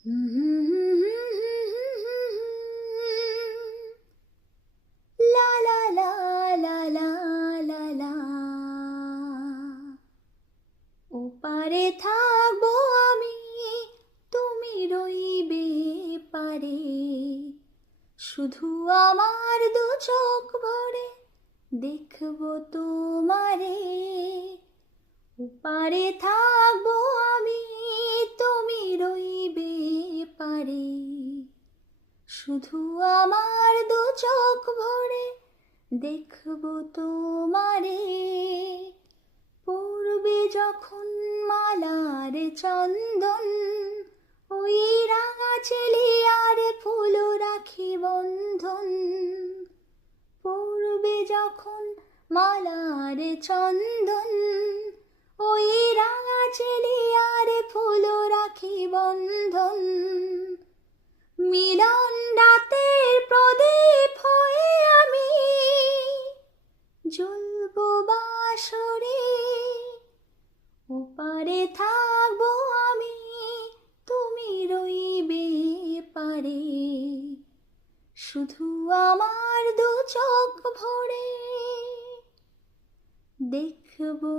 লা লা লা লা লা লা লা। ওপারে থাকবো আমি, তুমি রইবে পারে, শুধু আমার দু চোখ ভরে দেখবো তোমারে। ওপারে থাকবো আমি, তুমি রইবে পারে, শুধু আমার দু চোখ ভরে দেখবো তোমারে। পূর্বে যখন মালার চন্দন, ওই রাঙা চেলিয়ার ফুল রাখি বন্ধন। পূর্বে যখন মালার চন্দন, ওই রাঙা চেলিয়ার ফুল রাখি বন্ধন। মিলন রাতের প্রদীপ হয়ে আমি জ্বলবো বাসরে। ওপারে থাকবো আমি, তুমি রইবে পারে, শুধু আমার দু চোখ ভরে দেখবো